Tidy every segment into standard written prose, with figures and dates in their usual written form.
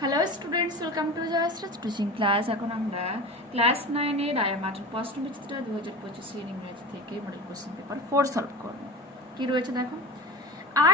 Hello students, welcome to Jayashree teaching class. এখন আমরা class 9 এর আয়ামাটের প্রশ্ন বিচিত্রা 2025 ইংরেজি থেকে মডেল কোশ্চেন পেপার 4 সলভ করব। কি রয়েছে দেখো।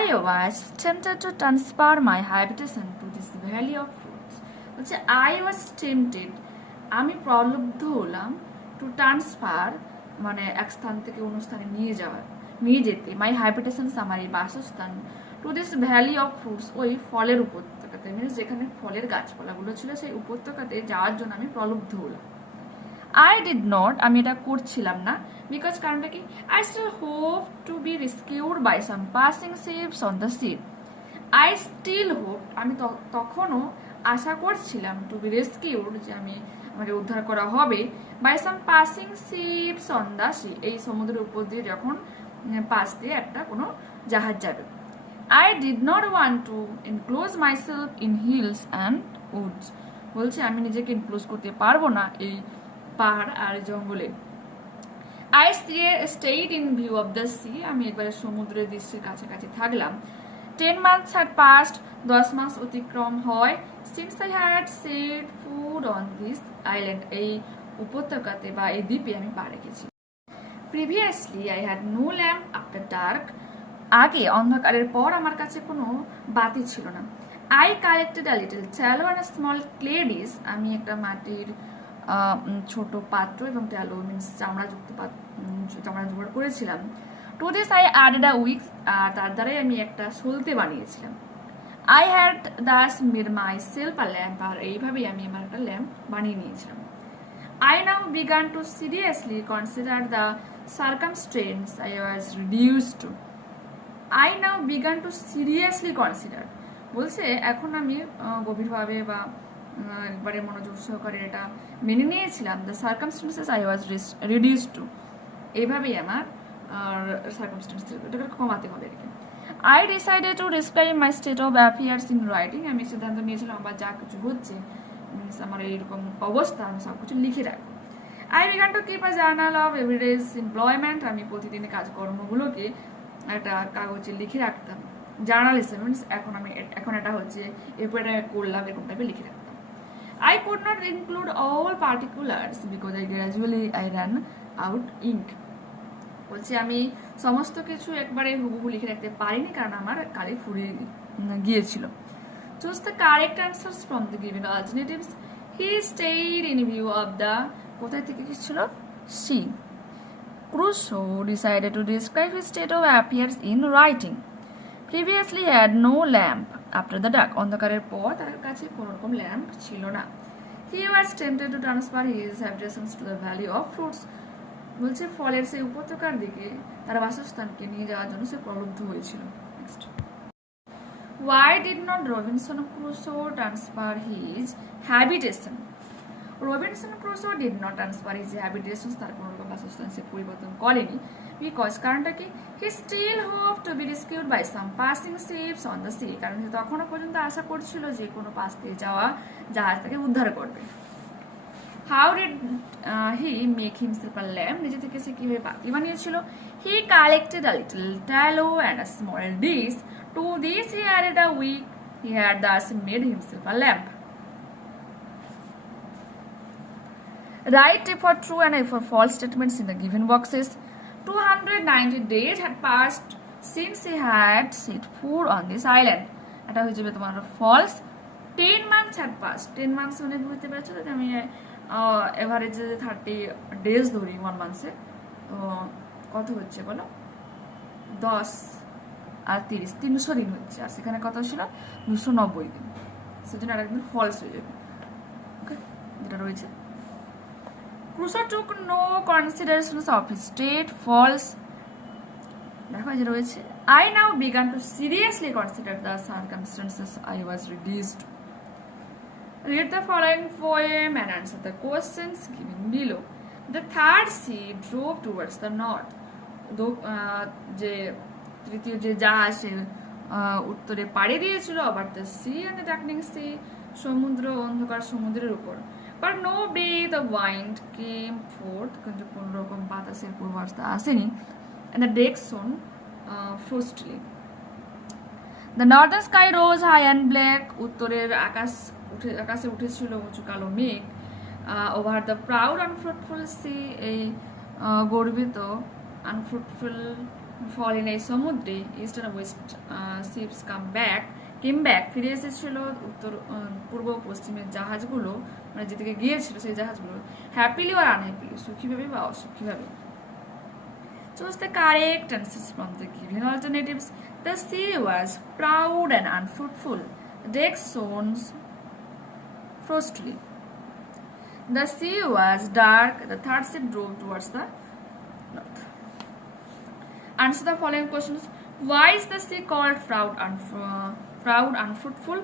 I was tempted to transfer my habitation to this valley of fruits. বলছে I was tempted, আমি প্রলুব্ধ হলাম, টু ট্রান্সফার মানে এক স্থান থেকে অন্য স্থানে নিয়ে যেতে, মাই হ্যাবিটেশন আমার এই বাসস্থান, to this valley of fruits, ওই ফলের উপত্যকাতে, মিনস যেখানে ফলের গাছপালাগুলো ছিল সেই উপত্যকাতে যাওয়ার জন্য আমি প্রলুব্ধ হলাম। আই ডিড নট, আমি এটা করছিলাম না, বিকজ কারণটা কি, I still hope to be rescued by some passing ships on the sea. I still hope, আমি তখনও আশা করছিলাম, টু বি রেস্কিউড, যে আমাকে উদ্ধার করা হবে, by some passing ships on the sea, এই সমুদ্রের উপর দিয়ে যখন পাশ দিয়ে একটা কোনো জাহাজ যাবে। I did not want to enclose myself in hills and woods. বলছে আমি নিজেকে ইনক্লোজ করতে পারবো না এই পাহাড় আর জঙ্গলে। I stayed in view of the sea. আমি একবারে সমুদ্রের দৃশ্যের কাছাকাছি থাকলাম। 10 months had passed. 10 মাস অতিক্রম হয় since I had set foot on this island. এই উপত্যকাতে বা এই দ্বীপে আমি পা রেখেছি। Previously I had no lamp after dark. আগে অন্ধকারের পর আমার কাছে কোনো বাতি ছিল না। I collected a little tallow and small clay dish, আমি একটা মাটির ছোট পাত্র এবং ট্যালো মিনস চামড়া জোগাড় করেছিলাম। To this I added a wick, আর তার দ্বারাই আমি একটা সলতে বানিয়েছিলাম। I had thus made myself a lamp, আর এইভাবেই আমি আমার একটা ল্যাম্প বানিয়ে নিয়েছিলাম। I now began to seriously consider the circumstance I was reduced to. I now began to seriously consider, বলছে এখন আমি গভীরভাবে বা একবারে মনোযোগ সহকারে এটা মেনে নিয়েছিলাম, the circumstances I was reduced to, এইভাবেই আমার সার্কামস্টেন্সেস এটাকে কমাতে হবে আর কি। I decided to describe my state of affairs in writing, আমি সিদ্ধান্ত নিয়েছিলাম আমার যা কিছু হচ্ছে আমার এইরকম অবস্থা আমি সব কিছু লিখে রাখবো। I began to keep a journal of everyday's employment, আমি প্রতিদিনের কাজকর্মগুলোকে একটা কাগজে লিখে রাখতাম। জার্নালিজম মিনস এখন এটা হচ্ছে এরপর এটা করলাম এরকম টাইপে লিখে রাখতাম। I could not include all particulars because I ran out ink. বলছি আমি সমস্ত কিছু একবারে হুবহু লিখে রাখতে পারিনি কারণ আমার কালি ফুরিয়ে গিয়েছিল। Choose the correct answers from the given alternatives. He stayed in view of the, কোথায় থেকে কি ছিল, she. Crusoe decided to describe his state of affairs in writing. Previously he had no lamp after the dark. অন্ধকারের পর তার কাছে কোনো রকম ল্যাম্প ছিল না। He was tempted to transfer his habitations to the valley of fruits. বলছে ফলের সেই উপত্যকার দিকে তার বাসস্থানকে নিয়ে যাওয়ার জন্য সে প্রলুব্ধ হয়েছিল। Next, why did not Robinson Crusoe transfer his habitation? Robinson Crusoe did not transfer his habitation, তার কোনো রকম বাসস্থান সে পরিবর্তন করেনি, বিকজ কারণটা কি, he still hoped to be rescued by some passing ships on the sea, কারণ সে তখনও পর্যন্ত আশা করছিল যে কোনো পাশ দিয়ে যাওয়া জাহাজ তাকে উদ্ধার করবে। How did he make himself a lamp? নিজে থেকে সে কিভাবে বাতি বানিয়েছিল? He collected a little tallow and a small dish. To this he added a wick. He had thus made himself a lamp. Write A for true and A for false statements in the given boxes. 290 days had passed since he had set foot on this island. এটা হয়ে যাবে তোমার false. 10 months had passed. 10 months মানে বুঝতে পারছো যে আমি এভারেজে 30 days ধরি 1 মান্থে, তো কত হচ্ছে বলো, 10 আর 30 300 দিন হচ্ছে, আর সেখানে কত ছিল 290 দিন, সেজন্য এটা কিন্তু ফলস হয়ে যাবে। ওকে, যেটা রয়েছে Crusoe took no considerations of his state, false. দেখো যে রয়েছে I now began to seriously consider the circumstances I was reduced to. Read the following poem and answer the questions given below. The third sea drove towards the north. যে তৃতীয় যে জাহাজ উত্তরে পাড়ি দিয়েছিল, আবার the sea and the darkening sea, সমুদ্র অন্ধকার সমুদ্রের উপর। But no breath of wind came forth, কিন্তু কোন রকম বাতাসের পূর্বাভাস আসেনি, and the deck shone frostily. The northern sky rose high and black, উত্তরের আকাশে উঠেছিল উঁচু কালো মেঘ। Over the proud unfruitful sea, এই গর্বিত আনফ্রুটফুল ফলিন এই সমুদ্রে। East and west ships came back, ফিরে এসেছিল উত্তর পূর্ব পশ্চিমের জাহাজগুলো, মানে যেদিকে গিয়েছিল সেই জাহাজগুলো। হ্যাপিলি আর আনহ্যাপিলি, সুখীভাবে বা অসুখীভাবে। Choose the correct answers from the given alternatives. The sea was proud and unfruitful. The deck shone frostily. The sea was dark. The third ship drove towards the north. Answer the following questions. Why is the sea called proud unfruitful?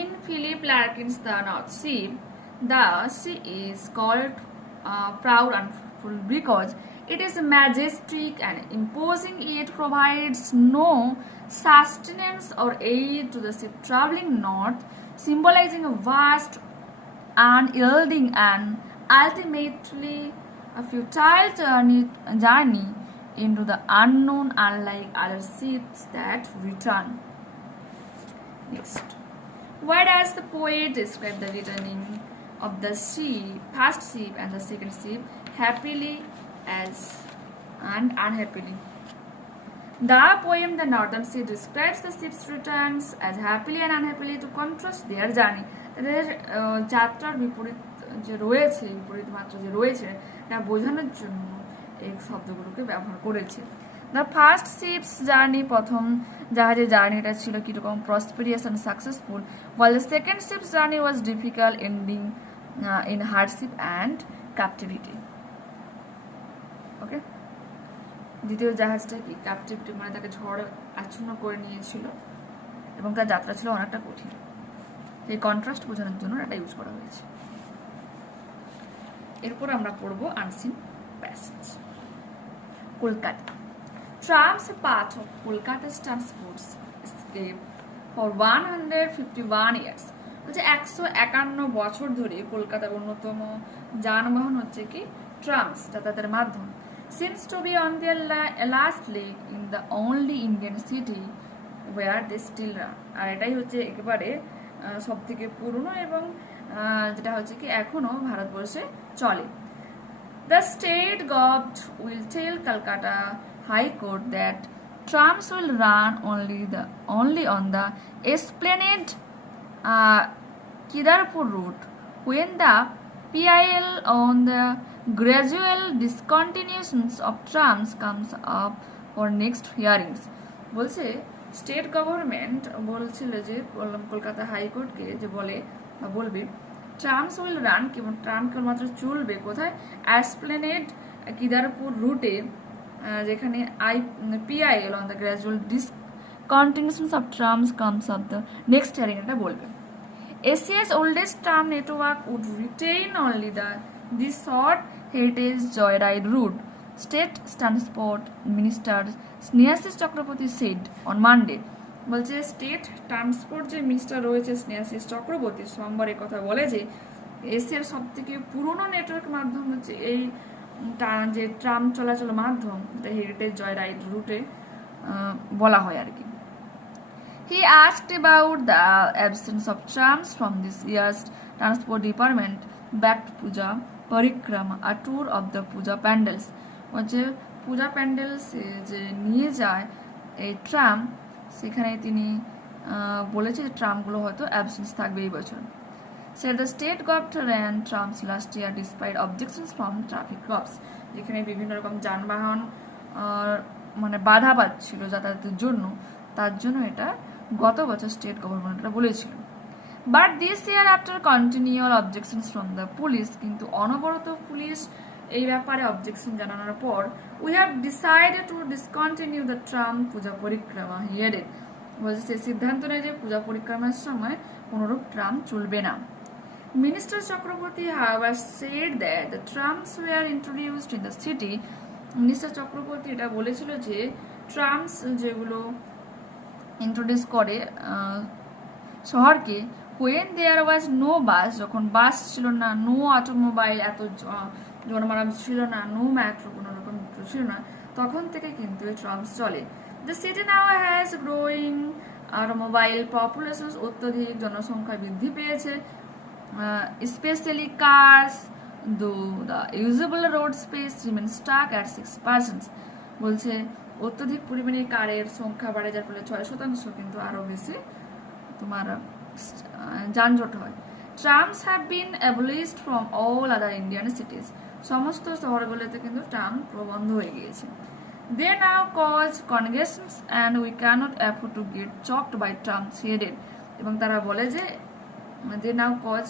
In Philip Larkin's The North Sea, the sea is called proud and fruitful because it is majestic and imposing, yet provides no sustenance or aid to the ship traveling north, symbolizing a vast, unyielding, and ultimately a futile journey into the unknown, unlike other ships that return. Next. Why does the poet describe the returning of the first ship and the second ship happily and unhappily? The poem The Northern Sea describes the ship's returns as happily and unhappily to contrast their journey. তাদের যাত্রার বিপরীত মাত্রা যে রয়েছে তা বোঝানোর জন্য এই শব্দগুলোকে ব্যবহার করেছে। দ্য ফার্স্ট শিপস জার্নি, প্রথম জাহাজের জার্নিটা ছিল কিরকম, prosperous and successful, while the second ship's journey was difficult, ending in hardship and captivity. ওকে, দ্বিতীয় জাহাজটা কি ক্যাপটিভিটি, মানে তাকে ঝড় আচ্ছন্ন করে নিয়েছিল এবং তার যাত্রা ছিল অনেকটা কঠিন। এই কন্ট্রাস্ট বোঝানোর জন্য এটা ইউজ করা হয়েছে। এরপর আমরা পড়বো unseen passage. Kolkata. Trams a part of Kolkata's transport escape for 151 years. বলছে 151 বছর ধরে কলকাতার অন্যতম যানবাহন হচ্ছে কি ট্রামস, যাতায়াতের মাধ্যম। Seems to be on their last leg in the only Indian city where they still run. আর এটাই হচ্ছে একেবারে সব থেকে পুরনো এবং যেটা হচ্ছে কি এখনো ভারতবর্ষে চলে। The state government will tell Kolkata High Court that trams will run only on the Esplanade Kidarpur route when the PIL on the gradual discontinuations of trams comes up for next hearings. বলছে state government বলছিল যে কলকাতা হাইকোর্টকে যে বলবে trams will run, tram কেবলমাত্র চলবে কোথায়, এসপ্লেনেড কিদারপুর রুটে, যেখানে PIL on the gradual discontinuations of trams comes up the next hearing এটা বলবে। Asia's oldest tram network would retain only this short heritage joyride route, State Transport Minister Snehasish Chakraborty said on Monday. বলছে state transport যে minister রয়েছে স্নেহাশিস চক্রবর্তী সোমবার কথা বলে যে এশিয়ার সব থেকে পুরনো নেটওয়ার্ক মাধ্যম হচ্ছে এই যে ট্রাম চলাচল মাধ্যম, যেটা হেরিটেজ জয়রাইড রুটে বলা হয় আর কি। He asked about the absence of trams from this year's transport department backed Puja Parikrama, a tour of the Puja pandals. যে পূজা প্যান্ডেলস যে নিয়ে যায় এই ট্রাম, সেখানে তিনি বলেছে যে ট্রামগুলো হয়তো অ্যাবসেন্স থাকবে এই বছর। Said the state government ran trams last year despite objections from traffic cops, যেখানে বিভিন্ন রকম যানবাহন মানে বাধা পাচ্ছিল যাতায়াতের জন্য, তার জন্য এটা গত বছর স্টেট গভর্নমেন্টরা বলেছিল। But this year after continual objections from the police, কিন্তু অনবরত পুলিশ এই ব্যাপারে অবজেকশন জানানোর পর we have decided to discontinue the tram puja parikrama হিয়ারেড, বলছে সে সিদ্ধান্ত নেয় যে পূজা পরিক্রমার সময় কোনোরূপ ট্রাম চলবে না। Minister Chakraborty however said that the trams were introduced in the city. Minister Chakraborty এটা বলেছিল যে ট্রামস যেগুলো ইন্ট্রোডিউস করে শহরকে when there was no bus, যখন বাস ছিল না, no automobile, এত যখন আমার ছিল না, নো মেট্রো, কোনো রকম মেট্রো ছিল না, তখন থেকে কিন্তু এই ট্রামস চলে। The city now has growing automobile population, অত্যধিক জনসংখ্যা বৃদ্ধি পেয়েছে, specially cars, though the usable road space remain stuck at 6%। বলছে অত্যধিক পরিমাণে কারের সংখ্যা বাড়ে, যার ফলে 6% কিন্তু আরও বেশি তোমার যানজট হয়। Trams have been abolished from all other Indian cities, সমস্ত শহরগুলোতে কিন্তু ট্রাম বন্ধ হয়ে গিয়েছে। They now cause congestions and we cannot afford to get choked by trams headed. এবং তারা বলে যে দে নাও কজ,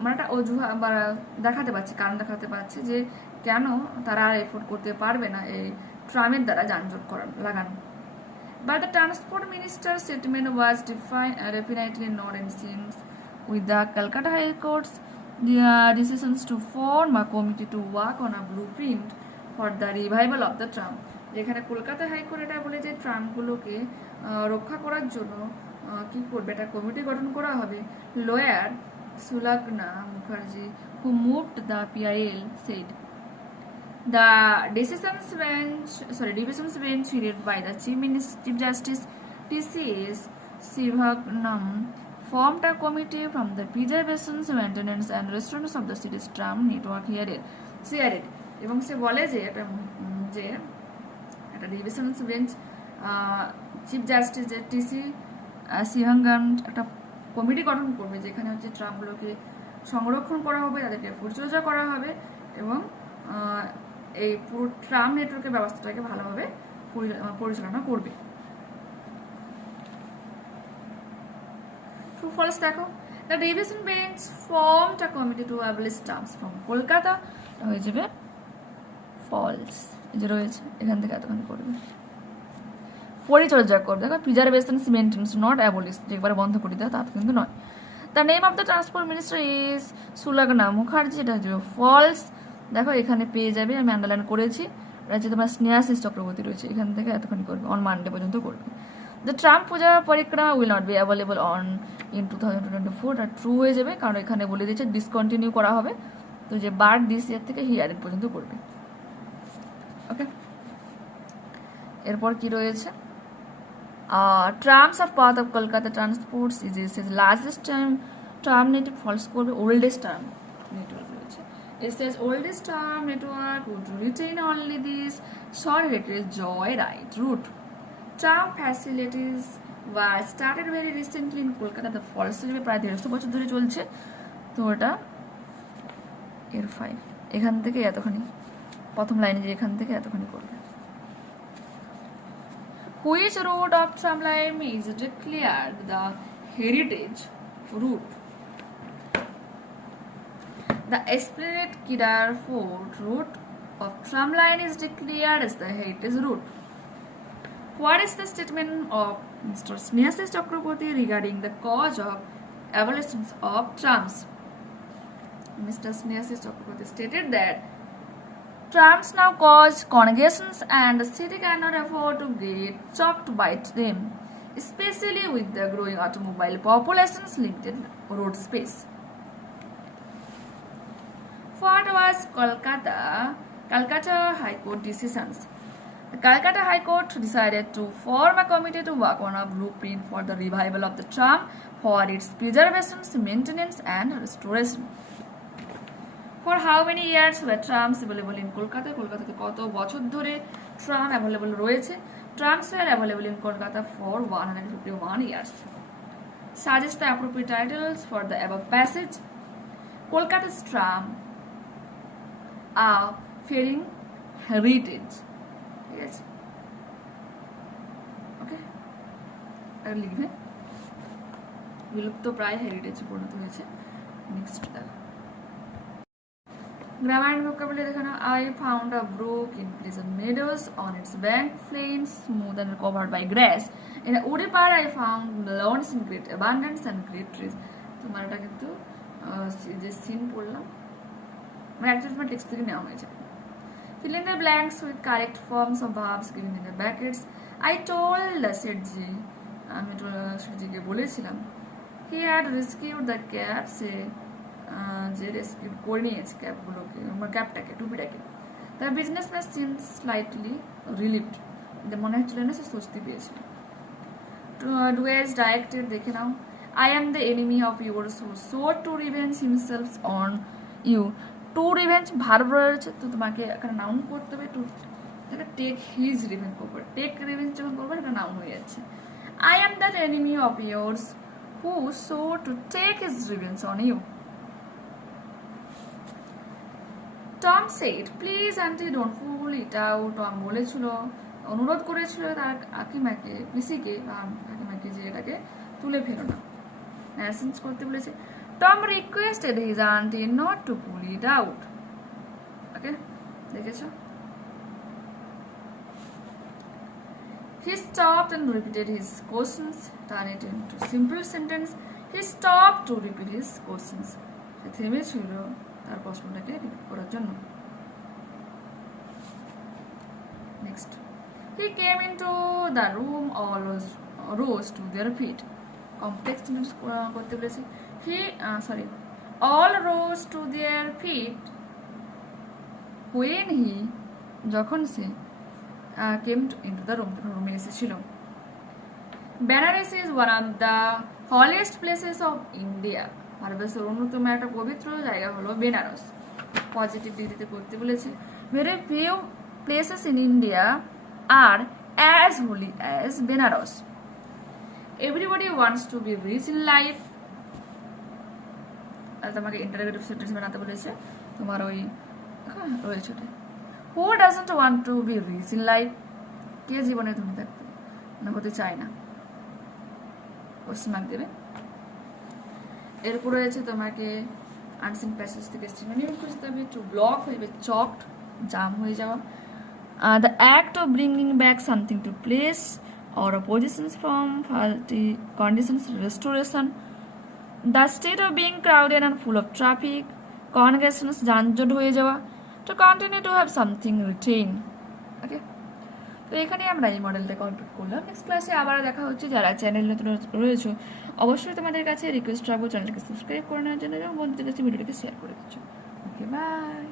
মানে একটা অজুহাত বা দেখাতে পারছে, কারণ দেখাতে পারছে যে কেন তারা আর এফোর্ড করতে পারবে না এই ট্রামের দ্বারা যানজট লাগানো। But the Transport Minister's statement was definitely not in sync with the Kolkata High Court's decisions to form a committee to work on a blueprint for the revival of the tram. যেখানে Kolkata high court এটা বলে যে ট্রামগুলোকে রক্ষা করার জন্য কি করবে, একটা কমিটি গঠন করা হবে। Lawyer Sulagna Mukherjee, who moved the PIL, said the divisions bench headed by the Chief Justice T.C.S. Sivagnam formed a committee from the preservation, maintenance and restoration of the city's tram network headed. এবং সে বলে যে একটা divisions bench chief justice যে TC সিভাঙ্গাম একটা committee গঠন করবে, যেখানে হচ্ছে ট্রামগুলোকে সংরক্ষণ করা হবে, তাদেরকে পরিচর্যা করা হবে এবং এই পুরো ট্রাম নেটওয়ার্কের ব্যবস্থাটাকে ভালোভাবে পরিচালনা করবে। ট্রু ফলস দেখো, the division bench formed a committee to abolish trams from Kolkata, হয়ে যাবে ফলস। এই যে রয়েছে এখান থেকে এতখানি করবে, পরিচর্যা করবে, দেখো প্রিজার্ভেশন মেইনটেন্স, নট অ্যাবলিশ, একবারে বন্ধ করে দেওয়া তা কিন্তু নয়। The name of the transport minister is Sulagna Mukherjee, এটা হচ্ছে ফলস। দেখো এখানে পেয়ে যাবে, আমি আন্ডারলাইন করেছি, এটা হচ্ছে তোমার স্নেহাশিস চক্রবর্তী রয়েছে, এখান থেকে এতখানি করবে, অন মানডে পর্যন্ত করবে। দ্য ট্রাম পূজা পরিক্রমা will not be available on in 2024, এটা ট্রু হয়ে যাবে, কারণ এখানে বলে দিয়েছে ডিসকন্টিনিউ করা হবে, তো যে বার্ড দিস ইয়ার থেকে হিয়ারের পর্যন্ত করবে। ওকে, এরপর কি রয়েছে, ট্রামস আর path of Kolkata transports is largest tram network, ফলস করবে, ওল্ডেস্ট ট্রাম নেটওয়ার্ক রয়েছে। It says oldest tram network would retain only this short-rated joyride route. Tram facilities were started very recently in Kolkata. The false হিসেবে প্রায় 150 বছর ধরে চলছে, তো এটা এর 5 এখান থেকে এতখানি, প্রথম লাইনে যে এখান থেকে এতখানি করবে। Which route of tram line is declared the heritage route? The Esplanade Kidar Fort route of tram line is declared as the heritage route. What is the statement of Mr. Snehashish Chakraborty regarding the cause of abolition of trams? Mr. Snehashish Chakraborty stated that trams now cause congestions and the city cannot afford to get choked by them, especially with the growing automobile population's limited road space. What was Kolkata High Court decisions? The Kolkata High Court decided to form a committee to work on a blueprint for the revival of the tram for its preservation, maintenance and restoration. For how many years were trams available in Kolkata? কলকাতাতে কত বছর ধরে tram available রয়েছে? Trams were available in Kolkata for 151 years. Suggest the appropriate titles for the above passage. Kolkata's tram ferrying heritage, ঠিক আছে, ওকে, আর লিখবে বিলুপ্ত প্রায় হেরিটেজে পরিণত হয়েছে। নেক্সট দেখো, গ্রামার এন্ড ভোকাবুলারি দেখানো। I found a brook in pleasant meadows on its bank, plain, smooth and covered by grass. In a woody part I found lawns in great abundance and great trees. তোমার এটা কিন্তু যে scene পড়লাম adjustment text থেকে নেওয়া হয়েছে। Fill in the blanks with correct forms of verbs given in the brackets. I told Shetji, আমি শেঠজিকে বলেছিলাম, he had rescued the cat, say যে রেস্কিউ করে নিয়েছে ক্যাবগুলোকে, ক্যাবটাকে, টুপিটাকে। The businessman seem slightly relieved, মনে হচ্ছিল না সে স্বস্তি পেয়েছে। ডুয়েজ ডাইরেক্টেড, দেখে নাও। I am the enemy of yours who sought to revenge himself on you. To revenge verb রয়েছে, তো তোমাকে এখানে নাউন করতে হবে। টু টেক হিজ রিভেঞ্জ করবে, টেক রিভেঞ্জ যখন করবে সেটা নাউন হয়ে যাচ্ছে। I am that enemy of yours who sought to take his revenge on you. Tom said, please auntie don't pull it out. Tom বলেছিল, অনুরোধ করেছিল তার কাকিমাকে, পিসিকে বা কাকিমাকে যে এটাকে তুলে ফেলো না, ন্যারেশন করতে বলেছে। Tom requested his auntie not to pull it out. ওকে, দেখেছো? He stopped and repeated his questions. Turn it into simple sentence. He stopped to repeat his questions. সে থেমেছিল তার প্রশ্নটাকে রিপিট করার জন্য। Next. He came into the room, all rose to their feet. Complex sentence করতে বলেছে। All rose to their feet when he, যখন সে came into the room, রুমে এসেছিল। Benares is one of the holiest places of India. ভারতবর্ষের অন্যতম একটা পবিত্র জায়গা হলো বেনারস। পজিটিভ ডিগ্রিতে করতে বলেছে। Very few places in India are as holy as Benares. Everybody wants to be rich in life. আর তোমাকে ইন্টারোগেটিভ সেন্টেন্স বানাতে বলেছে, তোমার ওই রয়েছে ওটা। Who doesn't want to be rich in life? কে জীবনে ধনী থাকতে না হতে চায় না? কোশ্চেন মার্ক দেবে। এরপর রয়েছে তোমাকে আনসিন প্যাসেজ থেকে সিনোনিম খুঁজতে হবে। টু ব্লক হয়ে যাবে চকড, জাম হয়ে যাওয়া। The act of bringing back something to place or oppositions from faulty conditions, restoration. The state of being crowded and full of traffic, congestions, যানজট হয়ে যাওয়া। To continue to have something retain. ওকে, তো এখানে আমরা এই মডেলটা কমপ্লিট করলাম। Next ক্লাসে আবার দেখা হচ্ছে। যারা চ্যানেল নতুন রয়েছে অবশ্যই তোমাদের কাছে রিকোয়েস্ট রাখবো চ্যানেলটাকে সাবস্ক্রাইব করে নেওয়ার জন্য এবং বন্ধুদের কাছে ভিডিওটাকে শেয়ার করে দিচ্ছ। ওকে, বাই।